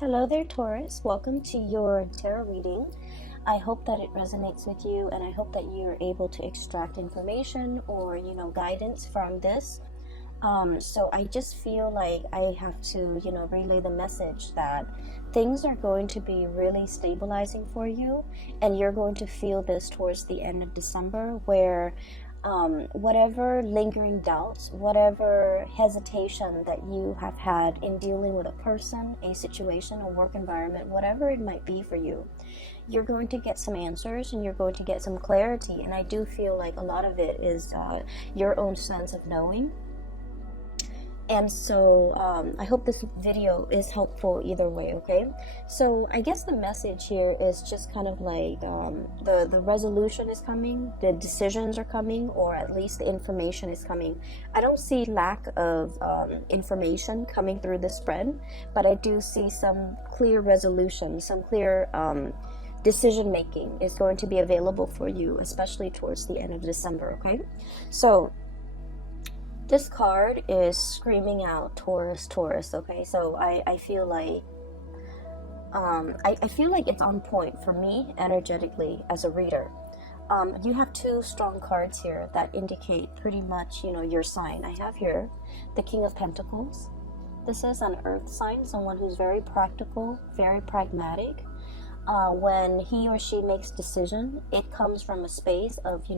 Hello there, Taurus. Welcome to your tarot reading. I hope that it resonates with you, and I hope that you're able to extract information or, guidance from this. So I just feel like I have to, relay the message that things are going to be really stabilizing for you, and you're going to feel this towards the end of December, where whatever lingering doubts, whatever hesitation that you have had in dealing with a person, a situation, a work environment, whatever it might be for you, you're going to get some answers and you're going to get some clarity. And I do feel like a lot of it is your own sense of knowing. And so I hope this video is helpful either way, okay? So I guess the message here is just kind of like the resolution is coming, the decisions are coming, or at least the information is coming. I don't see lack of information coming through the spread, but I do see some clear resolution, some clear decision making is going to be available for you, especially towards the end of December, okay? So this card is screaming out Taurus, Taurus, okay? So I feel like I feel like it's on point for me energetically as a reader. You have two strong cards here that indicate pretty much, your sign. I have here the King of Pentacles. This is an earth sign, someone who's very practical, very pragmatic. When he or she makes decision, it comes from a space of,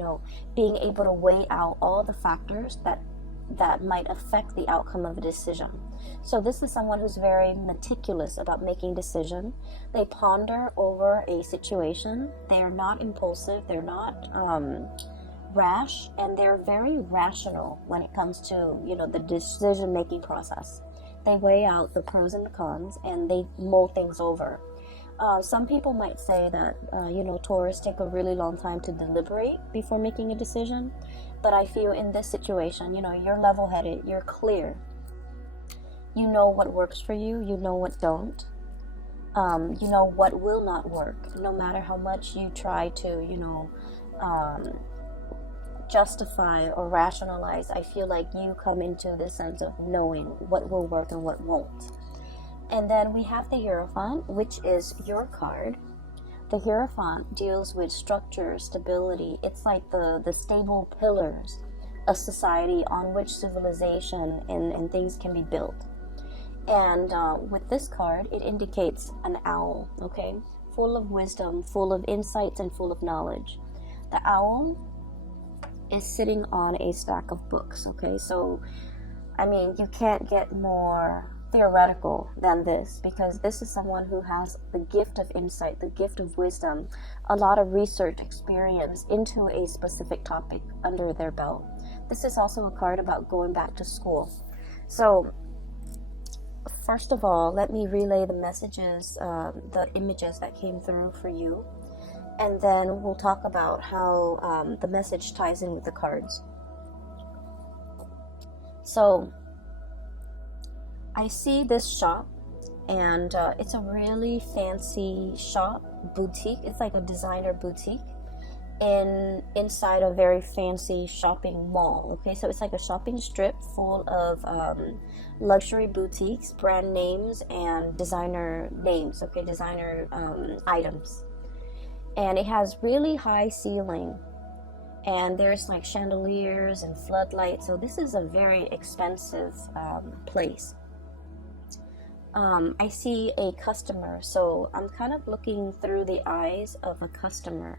being able to weigh out all the factors that might affect the outcome of a decision. So this is someone who's very meticulous about making decision. They ponder over a situation. They are not impulsive. They're not rash, and they're very rational when it comes to the decision making process. They weigh out the pros and the cons, and they mull things over. Some people might say that Taurus take a really long time to deliberate before making a decision. But I feel in this situation, you're level-headed, you're clear. You know what works for you, you know what don't. You know what will not work, no matter how much you try to, justify or rationalize. I feel like you come into this sense of knowing what will work and what won't. And then we have the Hierophant, which is your card. The Hierophant deals with structure, stability. It's like the stable pillars of society on which civilization and things can be built. And with this card, it indicates an owl, okay? Full of wisdom, full of insights, and full of knowledge. The owl is sitting on a stack of books, okay? So, I mean, you can't get more theoretical than this, because this is someone who has the gift of insight, the gift of wisdom, a lot of research experience into a specific topic under their belt. This is also a card about going back to school. So first of all, let me relay the messages, the images that came through for you, and then we'll talk about how the message ties in with the cards. So I see this shop, and it's a really fancy shop, boutique. It's like a designer boutique inside a very fancy shopping mall. Okay, so it's like a shopping strip full of luxury boutiques, brand names, and designer names. Okay, designer items, and it has really high ceiling, and there's like chandeliers and floodlights. So this is a very expensive place. I see a customer, so I'm kind of looking through the eyes of a customer.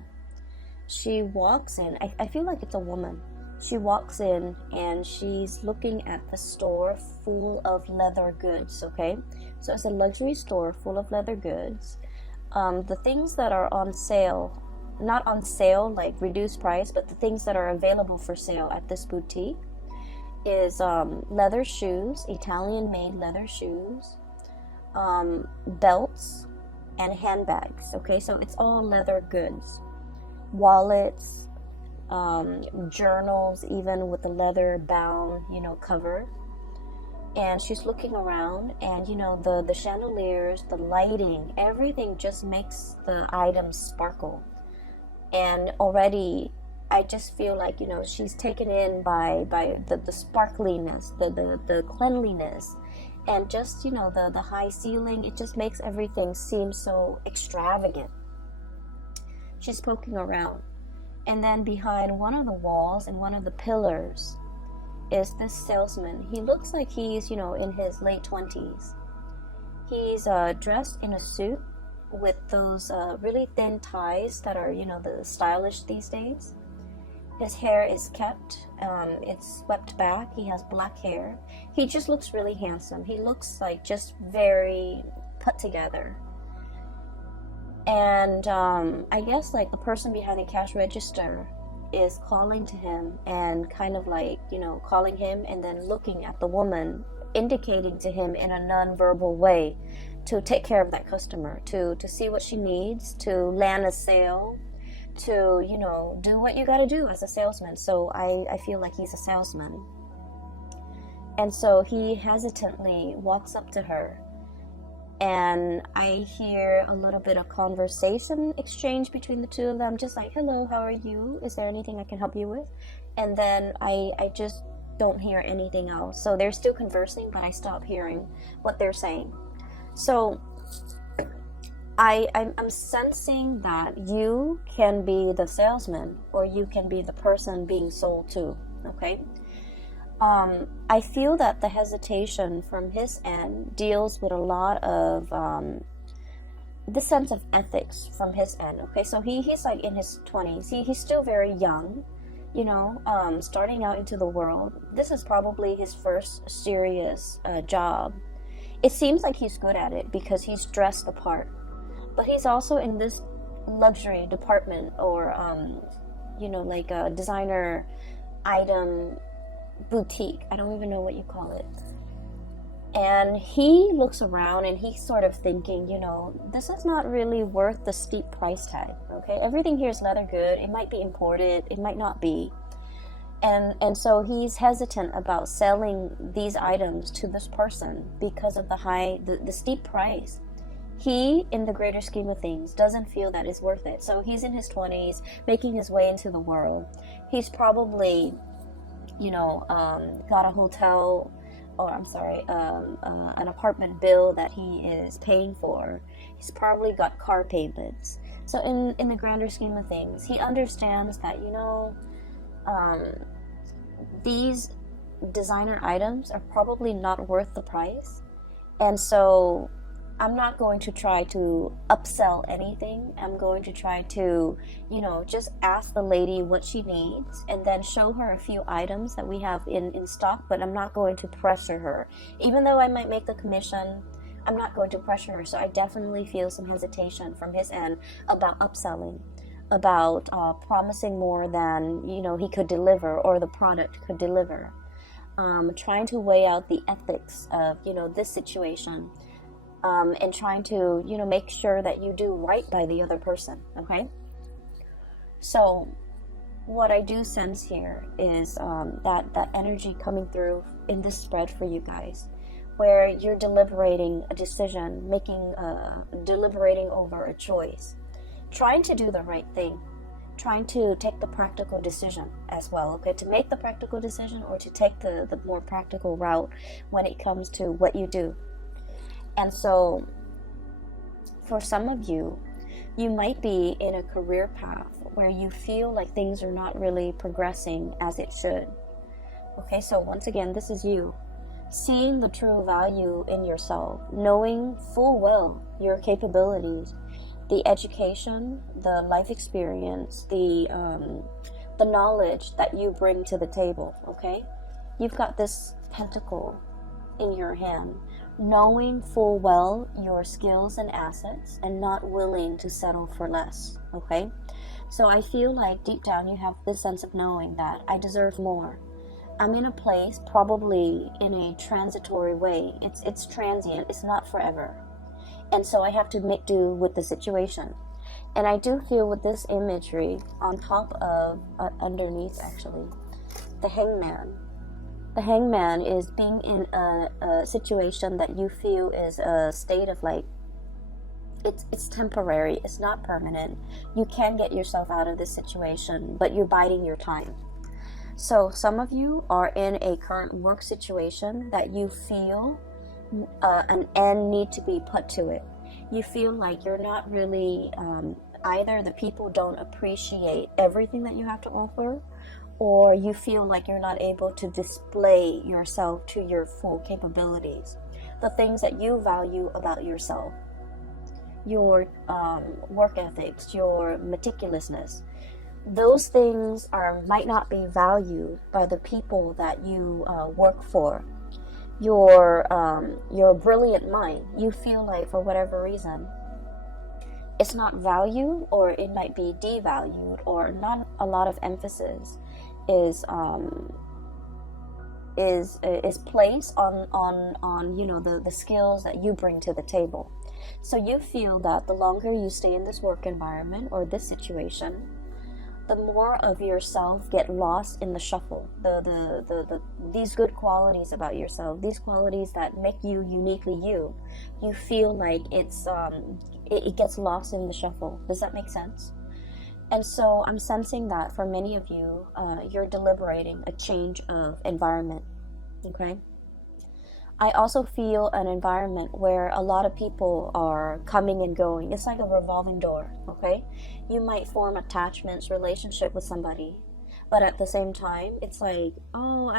She walks in, I feel like it's a woman. She walks in and she's looking at the store full of leather goods, okay? So it's a luxury store full of leather goods. The things that are on sale, not on sale like reduced price, but the things that are available for sale at this boutique is leather shoes, Italian-made leather shoes, belts, and handbags. Okay, so it's all leather goods, wallets, journals, even with the leather bound cover. And she's looking around, and the chandeliers, the lighting, everything just makes the items sparkle. And already I just feel like she's taken in by the sparkliness, the cleanliness, And just, you know, the high ceiling, it just makes everything seem so extravagant. She's poking around. And then behind one of the walls and one of the pillars is this salesman. He looks like he's, you know, in his late 20s. He's dressed in a suit with those really thin ties that are, you know, the stylish these days. His hair is kept, it's swept back. He has black hair. He just looks really handsome. He looks like just very put together. And I guess like the person behind the cash register is calling to him and kind of like, you know, calling him and then looking at the woman, indicating to him in a non-verbal way to take care of that customer, to see what she needs, to land a sale, to, you know, do what you got to do as a salesman. So I feel like he's a salesman. And so he hesitantly walks up to her, and I hear a little bit of conversation exchange between the two of them, just like, hello, how are you? Is there anything I can help you with? And then I just don't hear anything else. So they're still conversing, but I stop hearing what they're saying. So I'm sensing that you can be the salesman, or you can be the person being sold to, okay? I feel that the hesitation from his end deals with a lot of the sense of ethics from his end, okay? So he's like in his 20s. He's still very young, you know, starting out into the world. This is probably his first serious job. It seems like he's good at it because he's dressed the part. But he's also in this luxury department, or, you know, like a designer item boutique. I don't even know what you call it. And he looks around and he's sort of thinking, you know, this is not really worth the steep price tag, okay? Everything here is leather good. It might be imported. It might not be. And so he's hesitant about selling these items to this person because of the steep price. He, in the greater scheme of things, doesn't feel that it's worth it. So he's in his 20s, making his way into the world. He's probably, you know, got a hotel, or I'm sorry, an apartment bill that he is paying for. He's probably got car payments. So in the grander scheme of things, he understands that, you know, these designer items are probably not worth the price. And so I'm not going to try to upsell anything. I'm going to try to, you know, just ask the lady what she needs and then show her a few items that we have in stock, but I'm not going to pressure her. Even though I might make the commission, I'm not going to pressure her. So I definitely feel some hesitation from his end about upselling, about promising more than, you know, he could deliver or the product could deliver. Trying to weigh out the ethics of, you know, this situation. And trying to, you know, make sure that you do right by the other person, okay? So what I do sense here is that energy coming through in this spread for you guys, where you're deliberating a decision, deliberating over a choice, trying to do the right thing, trying to take the practical decision as well, okay? To make the practical decision, or to take the more practical route when it comes to what you do. And so, for some of you, you might be in a career path where you feel like things are not really progressing as it should. Okay, so once again, this is you. Seeing the true value in yourself, knowing full well your capabilities, the education, the life experience, the knowledge that you bring to the table, okay? You've got this pentacle in your hand, knowing full well your skills and assets and not willing to settle for less, okay? So I feel like deep down you have this sense of knowing that I deserve more. I'm in a place, probably in a transitory way. It's transient, it's not forever. And so I have to make do with the situation. And I do feel with this imagery on top of, underneath actually, the hangman. The hangman is being in a situation that you feel is a state of like, it's temporary, it's not permanent. You can get yourself out of this situation, but you're biding your time. So some of you are in a current work situation that you feel an end need to be put to it. You feel like you're not really, either the people don't appreciate everything that you have to offer, or you feel like you're not able to display yourself to your full capabilities. The things that you value about yourself, your work ethics, your meticulousness, those things might not be valued by the people that you work for. Your brilliant mind, you feel like for whatever reason it's not valued, or it might be devalued, or not a lot of emphasis is placed on the skills that you bring to the table. So you feel that the longer you stay in this work environment or this situation, the more of yourself get lost in the shuffle. These good qualities about yourself, these qualities that make you uniquely you, you feel like it gets lost in the shuffle. Does that make sense? And so I'm sensing that for many of you, you're deliberating a change of environment. Okay. I also feel an environment where a lot of people are coming and going. It's like a revolving door, okay? You might form attachments, relationship with somebody, but at the same time, it's like, oh,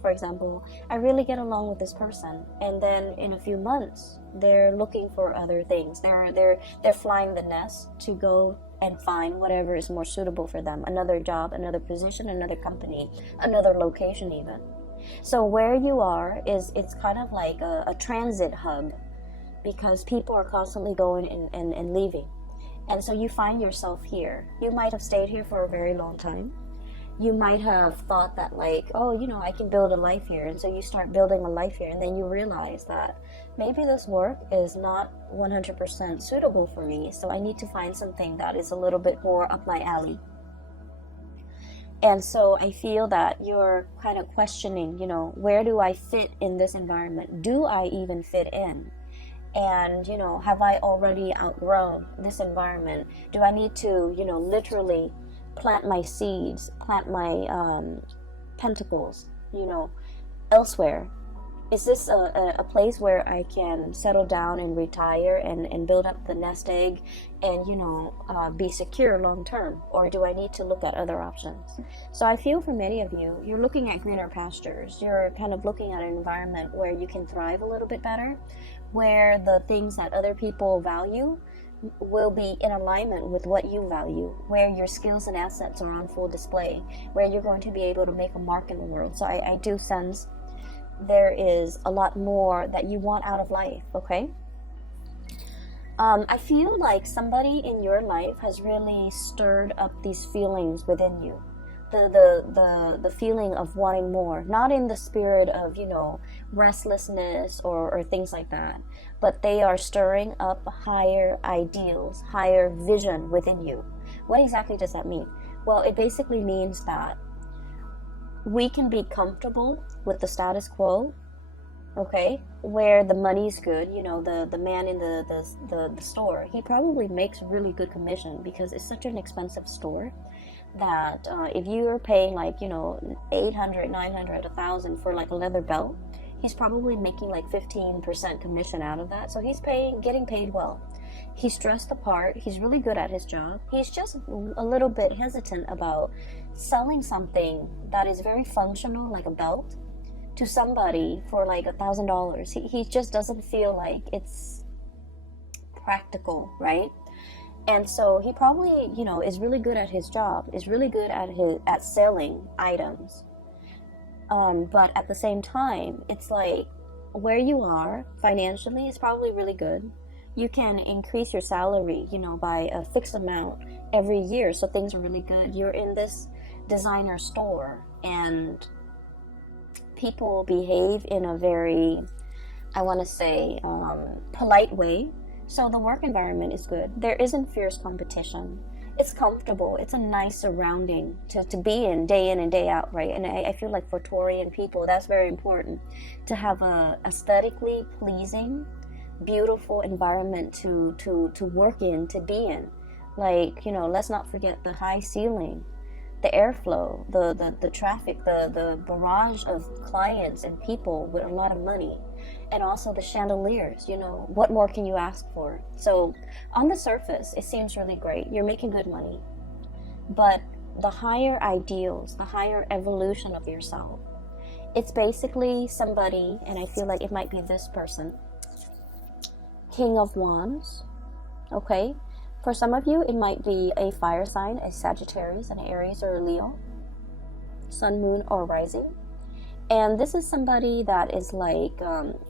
for example, I really get along with this person, and then in a few months, they're looking for other things. They're flying the nest to go and find whatever is more suitable for them. Another job, another position, another company, another location even. So where you are it's kind of like a transit hub, because people are constantly going and leaving. And so you find yourself here. You might have stayed here for a very long time. You might have thought that like, oh, I can build a life here. And so you start building a life here, and then you realize that maybe this work is not 100% suitable for me. So I need to find something that is a little bit more up my alley. And so I feel that you're kind of questioning, where do I fit in this environment? Do I even fit in? And, have I already outgrown this environment? Do I need to, literally plant my seeds, plant my pentacles, elsewhere? Is this a place where I can settle down and retire and build up the nest egg and, be secure long term? Or do I need to look at other options? So I feel for many of you, you're looking at greener pastures. You're kind of looking at an environment where you can thrive a little bit better, where the things that other people value will be in alignment with what you value, where your skills and assets are on full display, where you're going to be able to make a mark in the world. So I do sense there is a lot more that you want out of life, okay? I feel like somebody in your life has really stirred up these feelings within you. The feeling of wanting more, not in the spirit of, restlessness or things like that, but they are stirring up higher ideals, higher vision within you. What exactly does that mean? Well, it basically means that we can be comfortable with the status quo, okay, where the money's good. The man in the store, he probably makes really good commission because it's such an expensive store that if you're paying like 800, 900, 1,000 for like a leather belt, he's probably making like 15% commission out of that. So he's getting paid well. He's dressed the part. He's really good at his job. He's just a little bit hesitant about selling something that is very functional, like a belt, to somebody for like $1,000. He just doesn't feel like it's practical, right? And so he probably, is really good at his job, is really good at selling items. But at the same time, it's like where you are financially is probably really good. You can increase your salary, by a fixed amount every year. So things are really good. You're in this designer store and people behave in a very, I want to say, polite way. So the work environment is good. There isn't fierce competition. It's comfortable. It's a nice surrounding to be in and day out, right? And I feel like for Taurian people, that's very important, to have a aesthetically pleasing, beautiful environment to work in, to be in. Like, let's not forget the high ceiling, the airflow, the traffic, the barrage of clients and people with a lot of money. And also the chandeliers, you know, what more can you ask for? So on the surface, it seems really great. You're making good money. But the higher ideals, the higher evolution of yourself, it's basically somebody, and I feel like it might be this person, King of Wands, okay? For some of you, it might be a fire sign, a Sagittarius, an Aries, or a Leo, sun, moon, or rising. And this is somebody that is like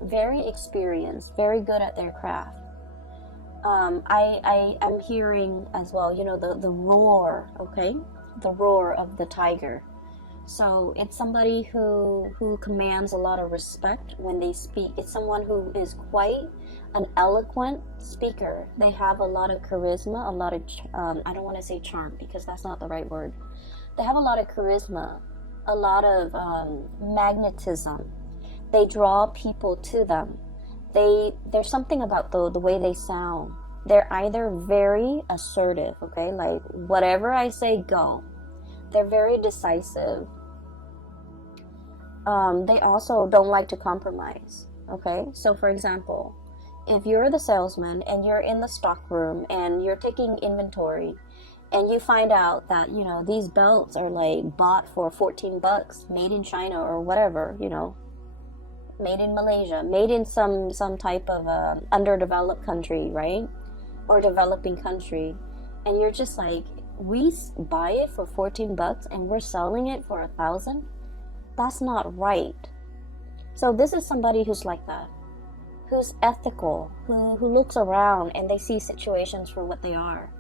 very experienced, very good at their craft. I am hearing as well, you know, the roar, okay? The roar of the tiger. So it's somebody who commands a lot of respect when they speak. It's someone who is quite an eloquent speaker. They have a lot of charisma, a lot of, I don't want to say charm because that's not the right word. They have a lot of charisma, a lot of magnetism. They draw people to them. There's something about the way they sound. They're either very assertive, okay, like whatever I say, go. They're very decisive. They also don't like to compromise, okay? So for example, if you're the salesman and you're in the stock room and you're taking inventory and you find out that, you know, these belts are like bought for 14 bucks, made in China or whatever, you know, made in Malaysia, made in some type of underdeveloped country, right? Or developing country, and you're just like, we buy it for 14 bucks and we're selling it for 1,000. That's not right. So this is somebody who's like that, who's ethical, who looks around and they see situations for what they are,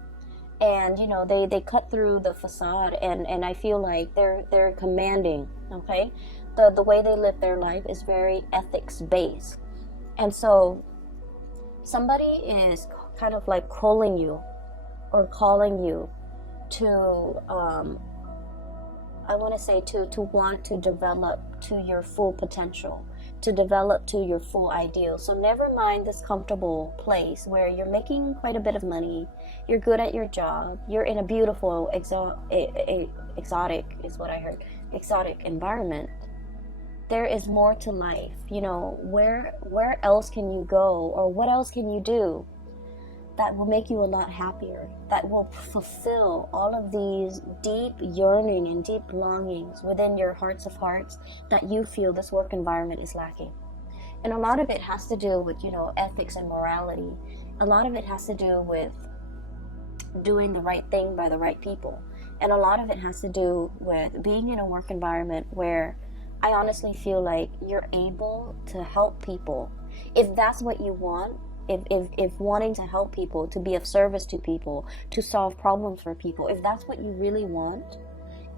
and you know, they cut through the facade, and I feel like they're commanding, okay? The way they live their life is very ethics based. And so somebody is kind of like calling you to I want to say to want to develop to your full potential, to develop to your full ideal. So never mind this comfortable place where you're making quite a bit of money, you're good at your job, you're in a beautiful exotic is what I heard, exotic environment. There is more to life, you know. Where else can you go, or what else can you do that will make you a lot happier, that will fulfill all of these deep yearning and deep longings within your hearts of hearts that you feel this work environment is lacking? And a lot of it has to do with, you know, ethics and morality. A lot of it has to do with doing the right thing by the right people. And a lot of it has to do with being in a work environment where I honestly feel like you're able to help people. If that's what you want, if wanting to help people, to be of service to people, to solve problems for people, if that's what you really want,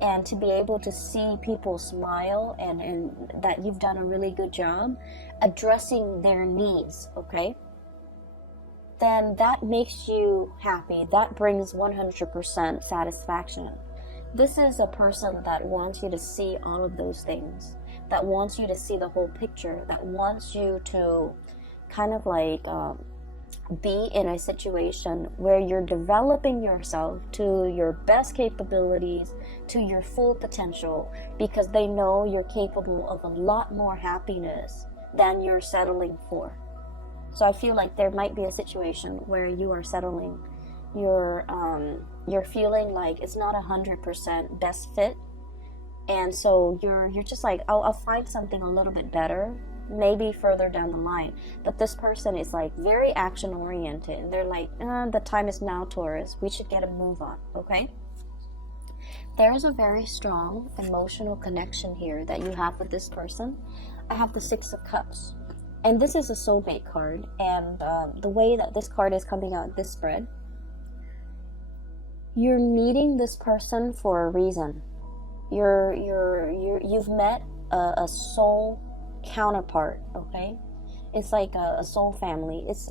and to be able to see people smile and that you've done a really good job addressing their needs, okay, then that makes you happy. That brings 100% satisfaction. This is a person that wants you to see all of those things, that wants you to see the whole picture, that wants you to kind of like be in a situation where you're developing yourself to your best capabilities, to your full potential, because they know you're capable of a lot more happiness than you're settling for. So I feel like there might be a situation where you are settling, you're feeling like it's not 100% best fit, and so you're just like, I'll find something a little bit better maybe further down the line. But this person is like very action oriented. They're like, the time is now, Taurus, we should get a move on, okay? There's a very strong emotional connection here that you have with this person. I have the Six of Cups, and this is a soulmate card, and the way that this card is coming out, this spread, you're meeting this person for a reason. You've met a soul counterpart, okay? It's like a soul family. It's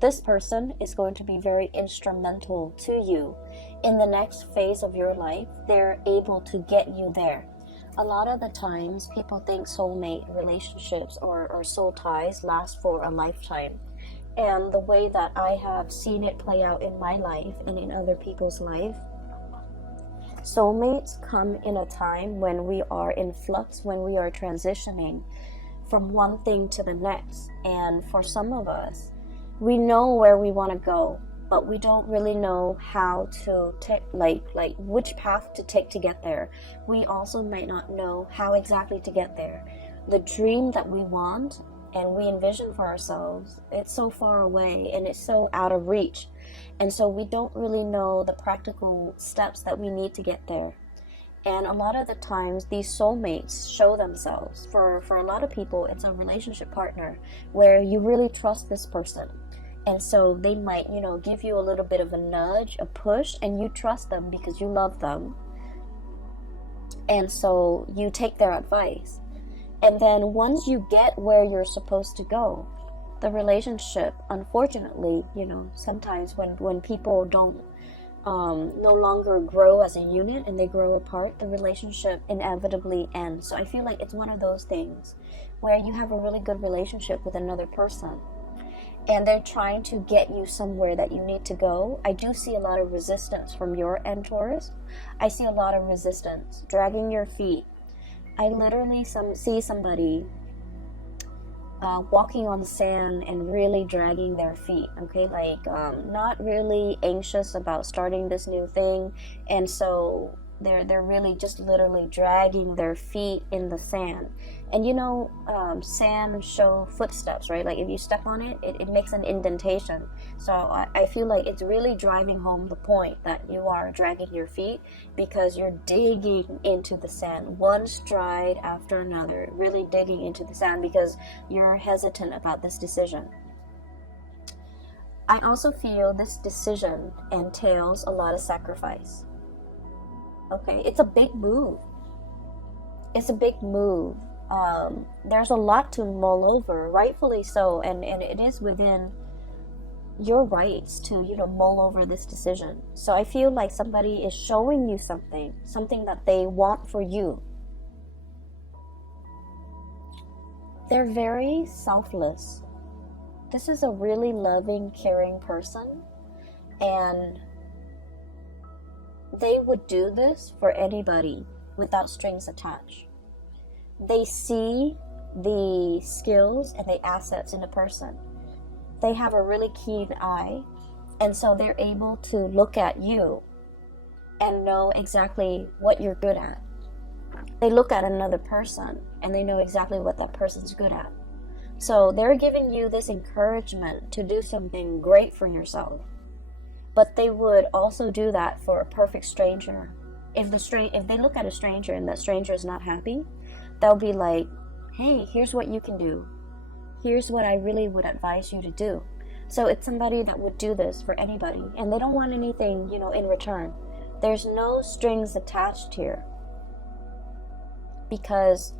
this person is going to be very instrumental to you in the next phase of your life. They're able to get you there. A lot of the times people think soulmate relationships or soul ties last for a lifetime, and the way that I have seen it play out in my life and in other people's life, soulmates come in a time when we are in flux, when we are transitioning from one thing to the next. And for some of us, we know where we want to go, but we don't really know how to take, like which path to take to get there. We also might not know how exactly to get there. The dream that we want and we envision for ourselves, it's so far away and it's so out of reach. And so we don't really know the practical steps that we need to get there. And a lot of the times, these soulmates show themselves. For a lot of people, it's a relationship partner where you really trust this person. And so they might, give you a little bit of a nudge, a push, and you trust them because you love them. And so you take their advice. And then once you get where you're supposed to go, the relationship, unfortunately, sometimes when people don't no longer grow as a unit and they grow apart, the relationship inevitably ends. So I feel like it's one of those things where you have a really good relationship with another person and they're trying to get you somewhere that you need to go. I do see a lot of resistance from your end, Taurus. I see a lot of resistance, dragging your feet. I literally see somebody walking on sand and really dragging their feet, okay, not really anxious about starting this new thing, and so they're really just literally dragging their feet in the sand. And sand show footsteps, right? Like if you step on it, it makes an indentation. So I feel like it's really driving home the point that you are dragging your feet because you're digging into the sand, one stride after another, really digging into the sand because you're hesitant about this decision. I also feel this decision entails a lot of sacrifice. Okay, it's a big move. It's a big move. There's a lot to mull over, rightfully so, and it is within your rights to, mull over this decision. So I feel like somebody is showing you something that they want for you. They're very selfless. This is a really loving, caring person, and they would do this for anybody without strings attached. They see the skills and the assets in a person. They have a really keen eye, and so they're able to look at you and know exactly what you're good at. They look at another person and they know exactly what that person's good at. So they're giving you this encouragement to do something great for yourself. But they would also do that for a perfect stranger. If they look at a stranger and that stranger is not happy, they'll be like, hey, here's what you can do. Here's what I really would advise you to do. So it's somebody that would do this for anybody, and they don't want anything, in return. There's no strings attached here because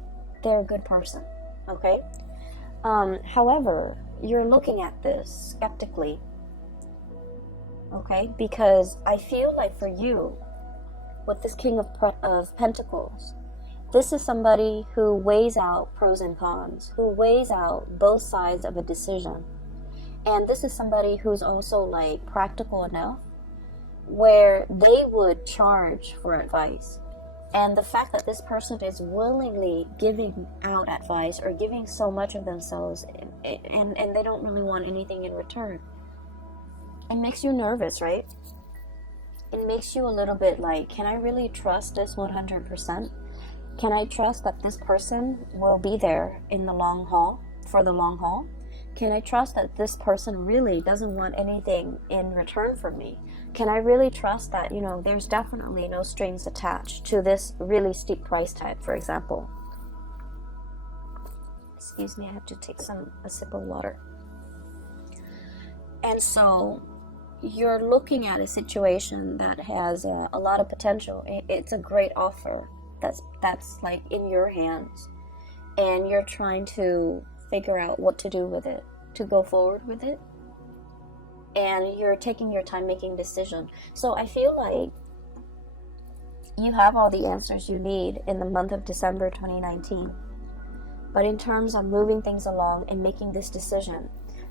they're a good person, okay? However, you're looking at this skeptically, okay? Because I feel like for you, with this King of Pentacles, this is somebody who weighs out pros and cons, who weighs out both sides of a decision. And this is somebody who's also practical enough where they would charge for advice. And the fact that this person is willingly giving out advice or giving so much of themselves and they don't really want anything in return, it makes you nervous, right? It makes you a little bit can I really trust this 100%? Can I trust that this person will be there in the long haul, for the long haul? Can I trust that this person really doesn't want anything in return from me? Can I really trust that, there's definitely no strings attached to this really steep price tag, for example? Excuse me, I have to take a sip of water. And so you're looking at a situation that has a lot of potential. It's a great offer that's in your hands, and you're trying to figure out what to do with it, to go forward with it, and you're taking your time making decision. So I feel like you have all the answers you need in the month of December 2019, but in terms of moving things along and making this decision,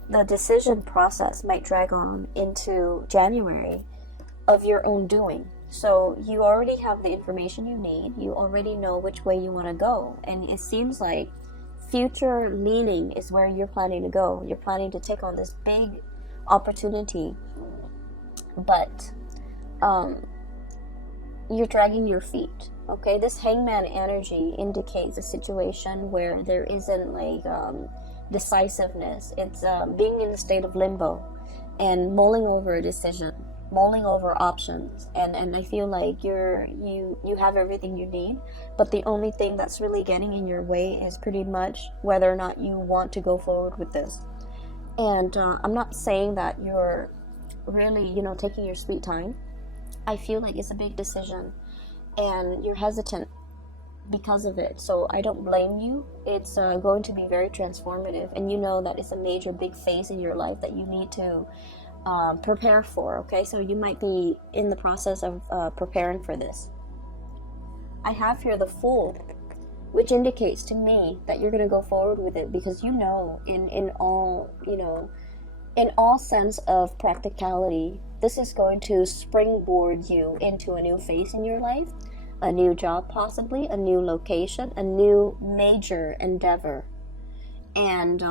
the decision process might drag on into January of your own doing. So you already have the information you need. You already know which way you want to go. And it seems like future leaning is where you're planning to go. You're planning to take on this big opportunity, but you're dragging your feet. Okay, this hangman energy indicates a situation where there isn't like decisiveness. It's being in a state of limbo and mulling over a decision, mulling over options, and I feel like you have everything you need, but the only thing that's really getting in your way is pretty much whether or not you want to go forward with this. And I'm not saying that you're really, taking your sweet time. I feel like it's a big decision and you're hesitant because of it. So I don't blame you. It's going to be very transformative, and you know that it's a major big phase in your life that you need to prepare for. Okay, so you might be in the process of preparing for this. I have here the Fool, which indicates to me that you're going to go forward with it, because in all sense of practicality, this is going to springboard you into a new phase in your life, a new job, possibly a new location, a new major endeavor. And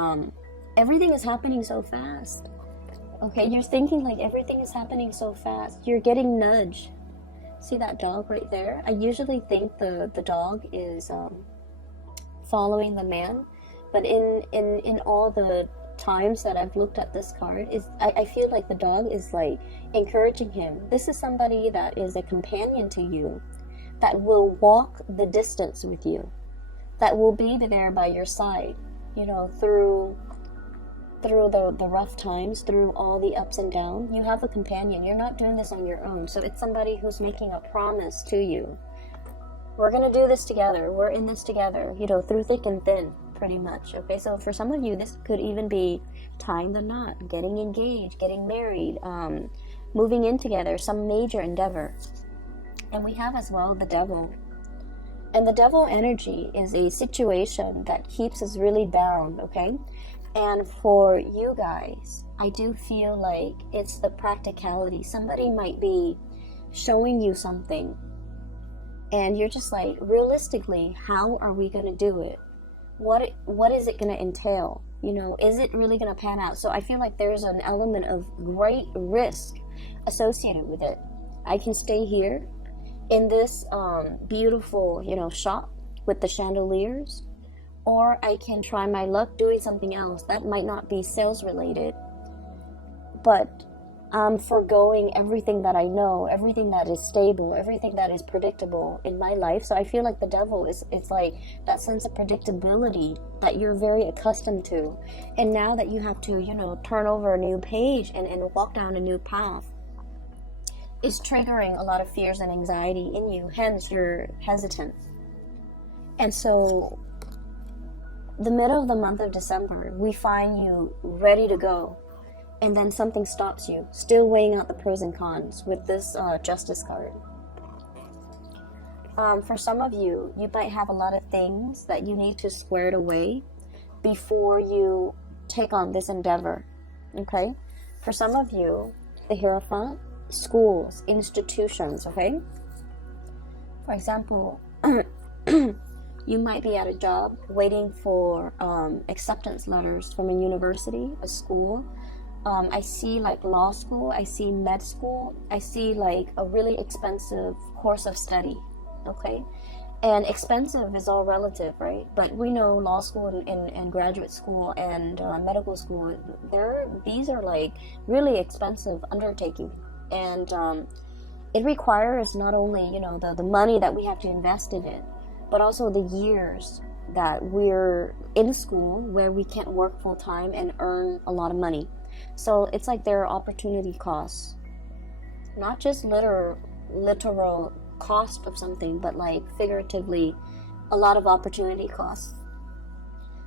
everything is happening so fast. Okay, you're thinking like everything is happening so fast. You're getting nudged. See that dog right there? I usually think the dog is following the man, but in all the times that I've looked at this card, I feel like the dog is like encouraging him. This is somebody that is a companion to you, that will walk the distance with you, that will be there by your side, through the rough times, through all the ups and downs. You have a companion. You're not doing this on your own. So it's somebody who's making a promise to you. We're going to do this together. We're in this together, through thick and thin, pretty much. Okay, so for some of you, this could even be tying the knot, getting engaged, getting married, moving in together, some major endeavor. And we have as well the Devil. And the Devil energy is a situation that keeps us really bound, okay? And for you guys, I do feel like it's the practicality. Somebody might be showing you something, and you're just like, realistically, how are we going to do it? What is it going to entail? Is it really going to pan out? So I feel like there's an element of great risk associated with it. I can stay here in this beautiful, shop with the chandeliers, or I can try my luck doing something else that might not be sales related, but I'm foregoing everything that I know, everything that is stable, everything that is predictable in my life. So I feel like the Devil is like that sense of predictability that you're very accustomed to, and now that you have to turn over a new page and walk down a new path, is triggering a lot of fears and anxiety in you, hence you're hesitant. And so the middle of the month of December, we find you ready to go, and then something stops you, still weighing out the pros and cons with this Justice card. For some of you, you might have a lot of things that you need to square it away before you take on this endeavor, okay? For some of you, the Hierophant, schools, institutions, okay? For example, you might be at a job waiting for acceptance letters from a university, a school. I see like law school, I see med school, I see like a really expensive course of study, okay? And expensive is all relative, right? But we know law school and graduate school and medical school, these are like really expensive undertaking. And it requires not only, the money that we have to invest in it, but also the years that we're in school where we can't work full time and earn a lot of money. So it's like there are opportunity costs, not just literal cost of something, but like figuratively a lot of opportunity costs.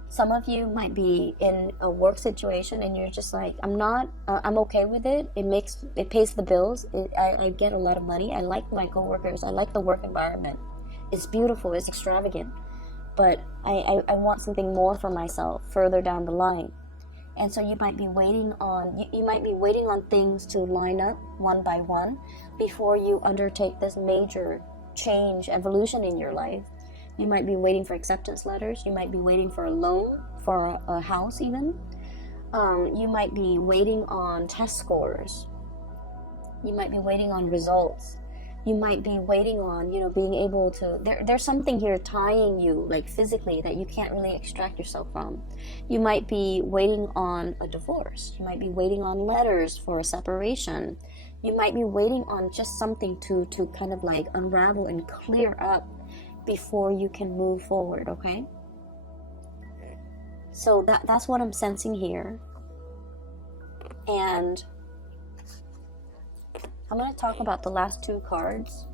Some of you might be in a work situation and you're just like, I'm okay with it. It pays the bills. I get a lot of money. I like my coworkers. I like the work environment. It's beautiful. It's extravagant. But I want something more for myself further down the line. And so you might be waiting on things to line up one by one before you undertake this major change, evolution in your life. You might be waiting for acceptance letters. You might be waiting for a loan, for a house even. You might be waiting on test scores. You might be waiting on results. You might be waiting on, being able to, there's something here tying you, like physically, that you can't really extract yourself from. You might be waiting on a divorce. You might be waiting on letters for a separation. You might be waiting on just something to kind of like unravel and clear up before you can move forward, okay? So that's what I'm sensing here. And I'm going to talk about the last two cards,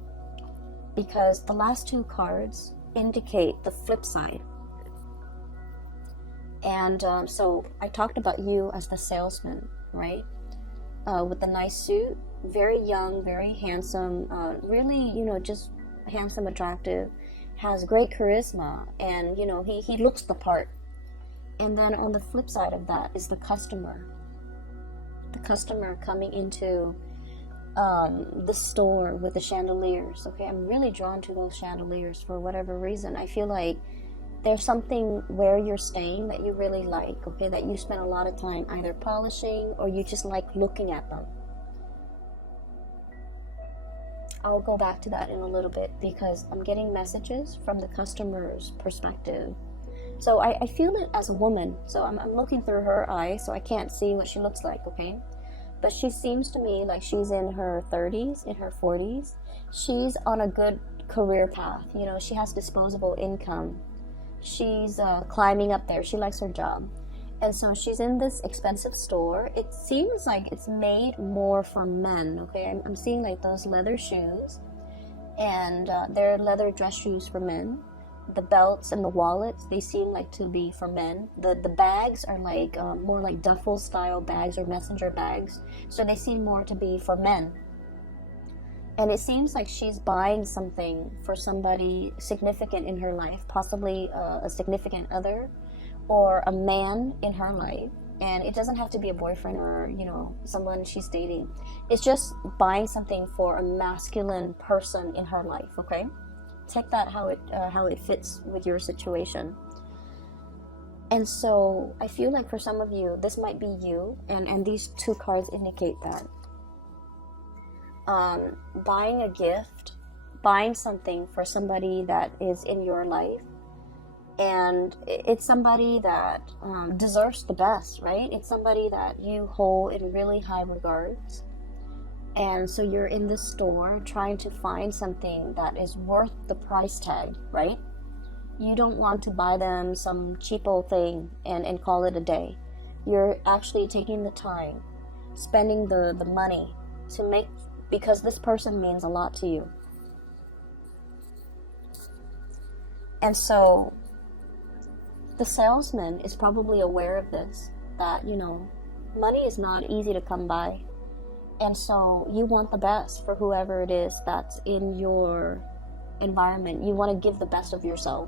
because the last two cards indicate the flip side. And so I talked about you as the salesman, right? With the nice suit, very young, very handsome, really, just handsome, attractive, has great charisma, and, he looks the part. And then on the flip side of that is the customer. The customer coming into the store with the chandeliers. Okay, I'm really drawn to those chandeliers for whatever reason. I feel like there's something where you're staying that you really like, okay, that you spend a lot of time either polishing or you just like looking at them. I'll go back to that in a little bit, because I'm getting messages from the customer's perspective. So I feel it as a woman. So I'm looking through her eyes, so I can't see what she looks like, okay? But she seems to me like she's in her 30s, in her 40s. She's on a good career path. She has disposable income. She's climbing up there. She likes her job. And so she's in this expensive store. It seems like it's made more for men, okay? I'm seeing like those leather shoes, and they're leather dress shoes for men. The belts and the wallets, they seem like to be for men. The bags are like more like duffel style bags or messenger bags. So they seem more to be for men. And it seems like she's buying something for somebody significant in her life, possibly a significant other or a man in her life. And it doesn't have to be a boyfriend or, someone she's dating. It's just buying something for a masculine person in her life, okay? Take that how it fits with your situation. And so I feel like for some of you, this might be you, and these two cards indicate that. Buying a gift, buying something for somebody that is in your life, and it's somebody that deserves the best, right? It's somebody that you hold in really high regards. And so you're in the store trying to find something that is worth the price tag, right? You don't want to buy them some cheapo thing and call it a day. You're actually taking the time, spending the money to make, because this person means a lot to you. And so the salesman is probably aware of this, that, money is not easy to come by. And so you want the best for whoever it is that's in your environment. You want to give the best of yourself.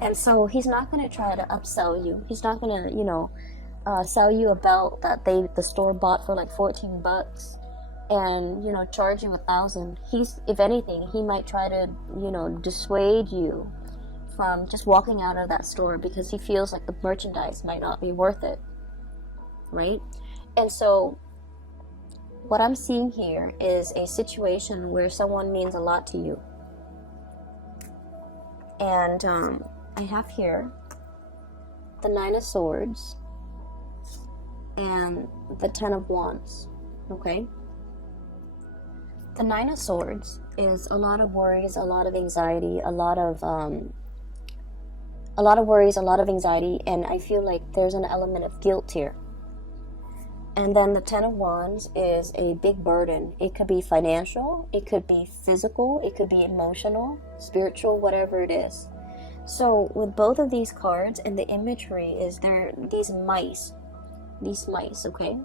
And so he's not going to try to upsell you. He's not going to, sell you a belt that the store bought for like $14 and, charge you $1,000. If anything, he might try to, dissuade you from just walking out of that store because he feels like the merchandise might not be worth it, right? And so what I'm seeing here is a situation where someone means a lot to you. And I have here the 9 of Swords and the 10 of Wands, okay? The 9 of Swords is a lot of worries, a lot of anxiety, a lot of worries, a lot of anxiety, and I feel like there's an element of guilt here. And then the 10 of Wands is a big burden. It could be financial, it could be physical, it could be emotional, spiritual, whatever it is. So with both of these cards, and the imagery is there, these mice, okay?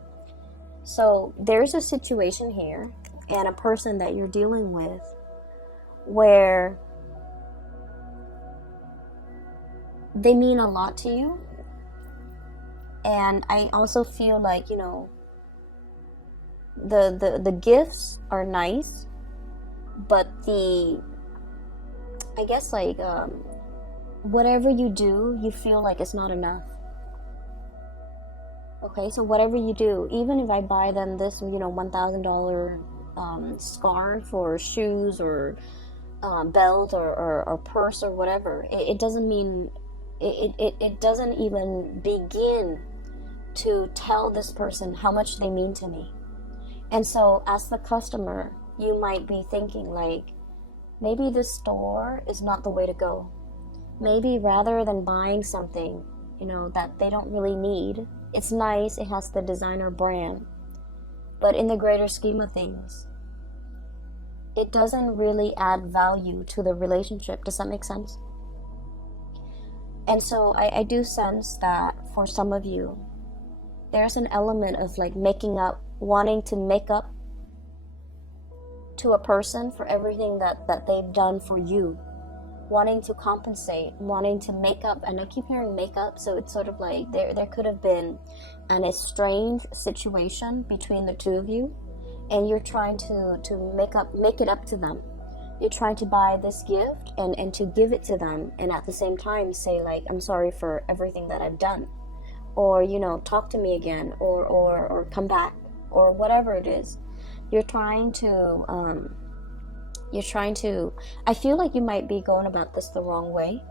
So there's a situation here and a person that you're dealing with where they mean a lot to you. And I also feel like, the gifts are nice, but the I guess like whatever you do, you feel like it's not enough. Okay, so whatever you do, even if I buy them this, $1,000 scarf or shoes or belt or purse or whatever, it doesn't mean, it doesn't even begin to tell this person how much they mean to me. And so as the customer, you might be thinking like, maybe this store is not the way to go. Maybe rather than buying something, that they don't really need, it's nice, it has the designer brand, but in the greater scheme of things, it doesn't really add value to the relationship. Does that make sense? And so I do sense that for some of you, there's an element of like making up, wanting to make up to a person for everything that they've done for you, wanting to compensate, wanting to make up. And I keep hearing make up, so it's sort of like there could have been an estranged situation between the two of you, and you're trying to make it up to them. You're trying to buy this gift and to give it to them, and at the same time say like, I'm sorry for everything that I've done, or talk to me again, or come back, or whatever it is. You're trying to I feel like you might be going about this the wrong way,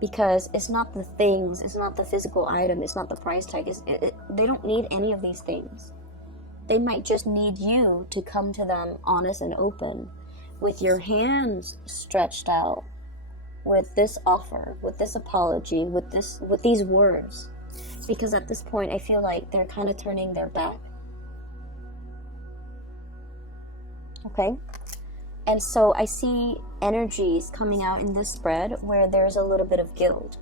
because it's not the things, it's not the physical item, it's not the price tag, they don't need any of these things. They might just need you to come to them honest and open, with your hands stretched out, with this offer, with this apology, with these words. Because at this point, I feel like they're kind of turning their back. Okay? And so I see energies coming out in this spread where there's a little bit of guilt.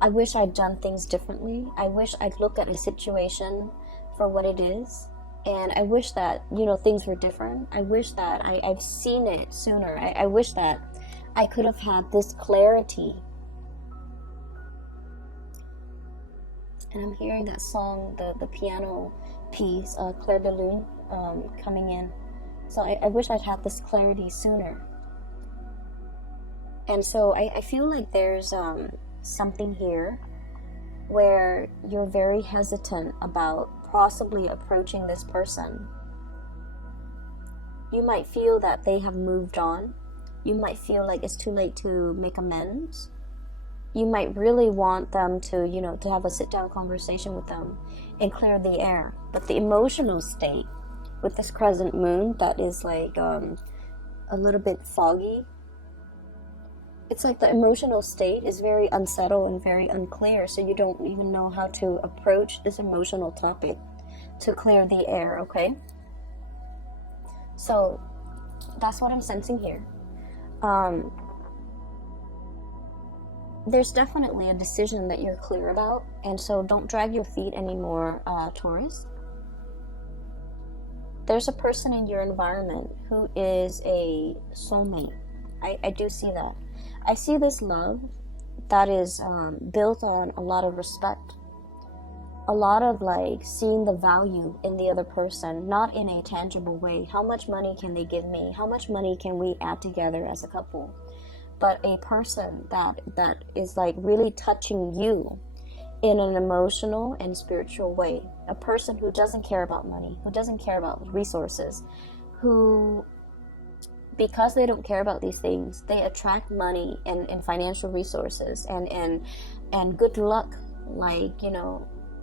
I wish I'd done things differently. I wish I'd looked at a situation for what it is. And I wish that, things were different. I wish that I've seen it sooner. I wish that I could have had this clarity. And I'm hearing that song, the piano piece, Clair de Lune, coming in. So I wish I'd had this clarity sooner. And so I feel like there's something here where you're very hesitant about possibly approaching this person. You might feel that they have moved on. You might feel like it's too late to make amends. You might really want them to, to have a sit-down conversation with them and clear the air. But the emotional state with this crescent moon that is like a little bit foggy, it's like the emotional state is very unsettled and very unclear, so you don't even know how to approach this emotional topic to clear the air, okay? So that's what I'm sensing here. There's definitely a decision that you're clear about, and so don't drag your feet anymore, Taurus. There's a person in your environment who is a soulmate. I do see that. I see this love that is built on a lot of respect, a lot of like seeing the value in the other person, not in a tangible way. How much money can they give me? How much money can we add together as a couple? But a person that is like really touching you in an emotional and spiritual way. A person who doesn't care about money, who doesn't care about resources, who, because they don't care about these things, they attract money and financial resources and good luck, like,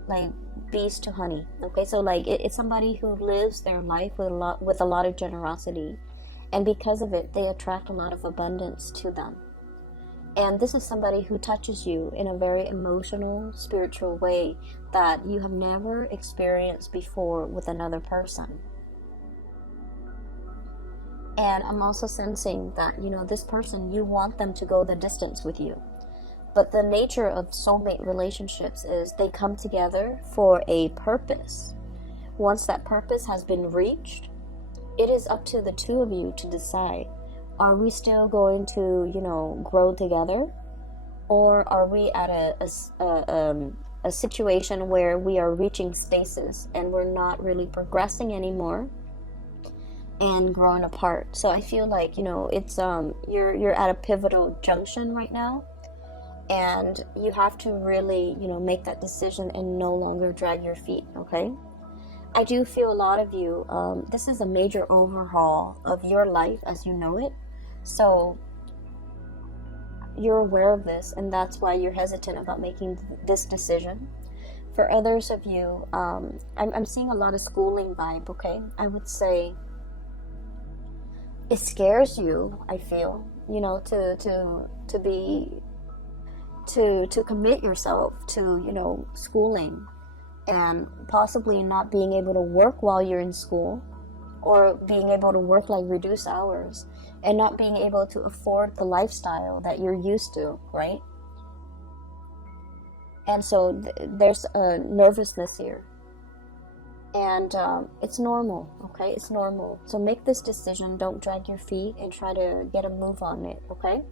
like bees to honey. Okay, so like it's somebody who lives their life with a lot of generosity, and because of it, they attract a lot of abundance to them. And this is somebody who touches you in a very emotional, spiritual way that you have never experienced before with another person. And I'm also sensing that, this person, you want them to go the distance with you. But the nature of soulmate relationships is they come together for a purpose. Once that purpose has been reached, it is up to the two of you to decide. Are we still going to, grow together? Or are we at a situation where we are reaching stasis and we're not really progressing anymore? and growing apart. So I feel like, you know, it's you're at a pivotal junction right now, and you have to really, you know, make that decision and no longer drag your feet. Okay, I do feel a lot of you, this is a major overhaul of your life as you know it. So you're aware of this, and that's why you're hesitant about making this decision. For others of you, I'm seeing a lot of schooling vibe. Okay, I would say it scares you, I feel, you know, to commit yourself to, you know, schooling, and possibly not being able to work while you're in school, or being able to work like reduced hours, and not being able to afford the lifestyle that you're used to, right? And so there's a nervousness here, and it's normal. Okay, it's normal. So make this decision, don't drag your feet, and try to get a move on it. Okay,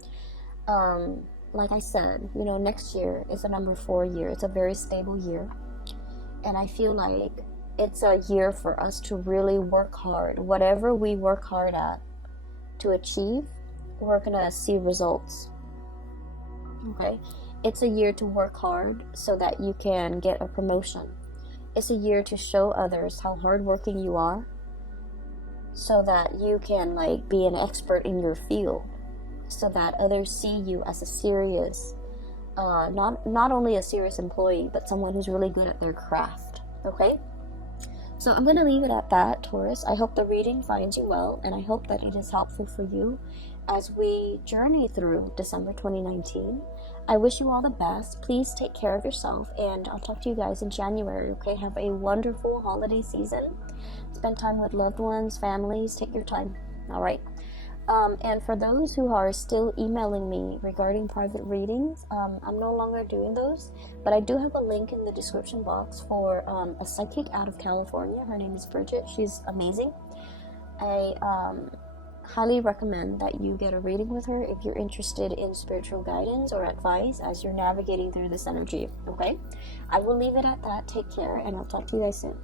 like I said, you know, next year is a number 4 year. It's a very stable year, and I feel like it's a year for us to really work hard. Whatever we work hard at to achieve, we're gonna see results. Okay, it's a year to work hard so that you can get a promotion. It's a year to show others how hardworking you are, so that you can like be an expert in your field, so that others see you as a serious, not only a serious employee, but someone who's really good at their craft. Okay, so I'm going to leave it at that, Taurus. I hope the reading finds you well, and I hope that it is helpful for you as we journey through December 2019. I wish you all the best. Please take care of yourself, and I'll talk to you guys in January. Okay, have a wonderful holiday season. Spend time with loved ones, families. Take your time. All right. And for those who are still emailing me regarding private readings, I'm no longer doing those, but I do have a link in the description box for a psychic out of California. Her name is Bridget. She's amazing. I highly recommend that you get a reading with her if you're interested in spiritual guidance or advice as you're navigating through this energy. Okay, I will leave it at that. Take care, and I'll talk to you guys soon.